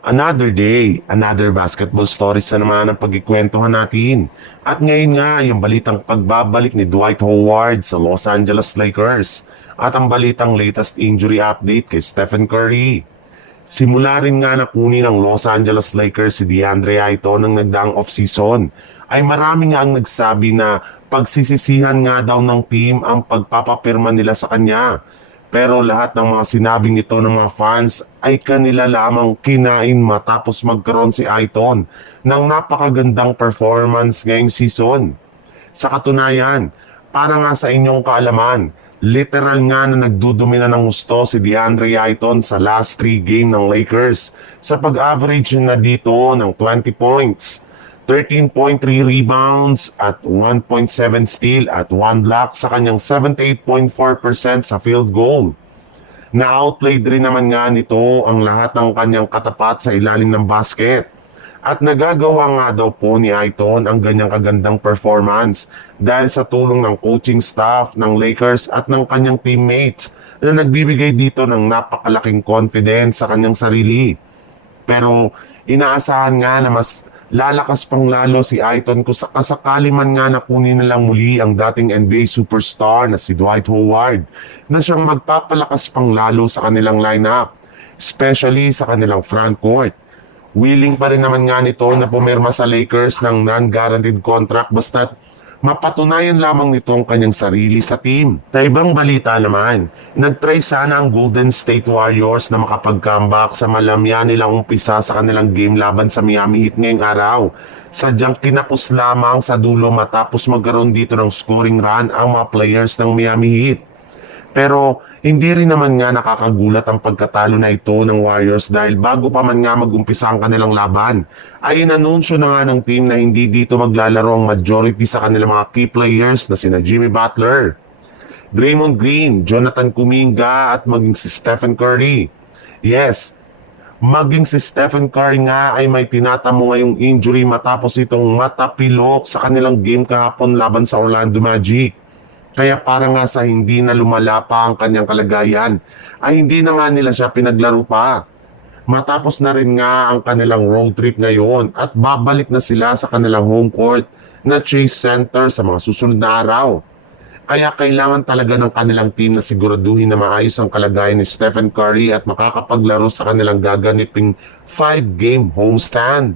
Another day, another basketball stories na naman ang pagkikwentuhan natin. At ngayon nga, yung balitang pagbabalik ni Dwight Howard sa Los Angeles Lakers. At ang balitang latest injury update kay Stephen Curry. Simula rin nga na kunin ng Los Angeles Lakers si DeAndre Ayton ng nagdaang offseason, ay marami nga ang nagsabi na pagsisisihan nga daw ng team ang pagpapapirma nila sa kanya. Pero lahat ng mga sinabing ito ng mga fans ay kanila lamang kinain matapos magkaroon si Ayton ng napakagandang performance ngayong season. Sa katunayan, para nga sa inyong kaalaman, literal nga na nagdudumi na ng gusto si DeAndre Ayton sa last 3 game ng Lakers sa pag-average na dito ng 20 points. 13.3 rebounds at 1.7 steal at 1 block sa kanyang 78.4% sa field goal. Na-outplayed rin naman nga nito ang lahat ng kanyang katapat sa ilalim ng basket. At nagagawa nga daw po ni Ayton ang ganyang kagandang performance dahil sa tulong ng coaching staff ng Lakers at ng kanyang teammates na nagbibigay dito ng napakalaking confidence sa kanyang sarili. Pero inaasahan nga na mas lalakas pang lalo si Ayton kung sakasakali man nga na kunin nilang muli ang dating NBA superstar na si Dwight Howard na siyang magpapalakas pang lalo sa kanilang lineup, especially sa kanilang front court. Willing pa rin naman nga nito na pumirma sa Lakers ng non-guaranteed contract basta't mapatunayan lamang nito ang kanyang sarili sa team. Sa ibang balita naman, nagtry sana ang Golden State Warriors na makapag-comeback sa malamya nilang umpisa sa kanilang game laban sa Miami Heat ngayong araw. Sadyang kinapos lamang sa dulo matapos magkaroon dito ng scoring run ang mga players ng Miami Heat. Pero hindi rin naman nga nakakagulat ang pagkatalo na ito ng Warriors dahil bago pa man nga mag-umpisa ang kanilang laban, ay inanunsyo na nga ng team na hindi dito maglalaro ang majority sa kanilang mga key players na sina Jimmy Butler, Draymond Green, Jonathan Kuminga at maging si Stephen Curry. Yes, maging si Stephen Curry nga ay may tinatamo ngayong injury matapos itong matapilok sa kanilang game kahapon laban sa Orlando Magic. Kaya para nga sa hindi na lumala pa ang kanyang kalagayan, ay hindi na nga nila siya pinaglaro pa. Matapos na rin nga ang kanilang road trip ngayon at babalik na sila sa kanilang home court na Chase Center sa mga susunod na araw. Kaya kailangan talaga ng kanilang team na siguraduhin na maayos ang kalagayan ni Stephen Curry at makakapaglaro sa kanilang gaganiping 5-game homestand.